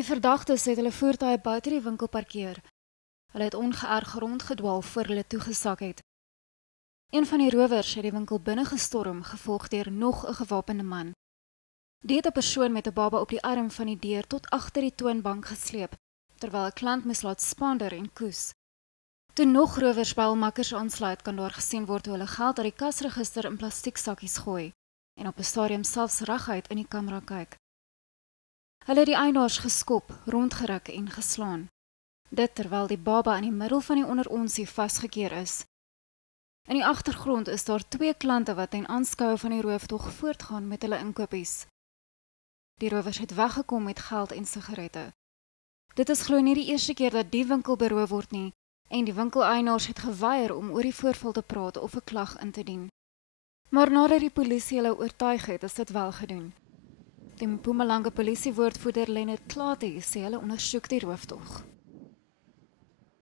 Die verdagtes het hulle voertuie buite die winkel parkeer. Hulle het ongeërg rondgedwaal voor hulle toegesak het. Een van die rowers het die winkel binnegestorm, gevolg deur nog 'n gewapende man. Die het 'n persoon met 'n baba op die arm van die deur tot agter die toonbank gesleep, terwyl 'n klant moes laat spaander en koes. Toe nog rowers by hul makkers aansluit, kan daar gesien word hoe hulle geld uit die kasregister in plastieksakkies gooi en op 'n stadium selfs reguit in die kamera kyk. Hulle het die eienaars geskop, rondgeruk en geslaan. Dit terwyl die baba in die middel van die onderonsie vasgekeer is. In die agtergrond is daar 2 klante wat ten aanskoue van die rooftog voortgaan met hulle inkopies. Die rowers het weggekom met geld en sigarette. Dit is glo nie die eerste keer dat die winkel beroof word nie, en die winkeleienaars het geweier om oor die voorval te praat of 'n klag in te dien. Maar nadat die polisie hulle oortuig het, is dit wel gedoen. Die Mpumalanga polisiewoordvoerder Leonard Klate sê hulle ondersoek die rooftog.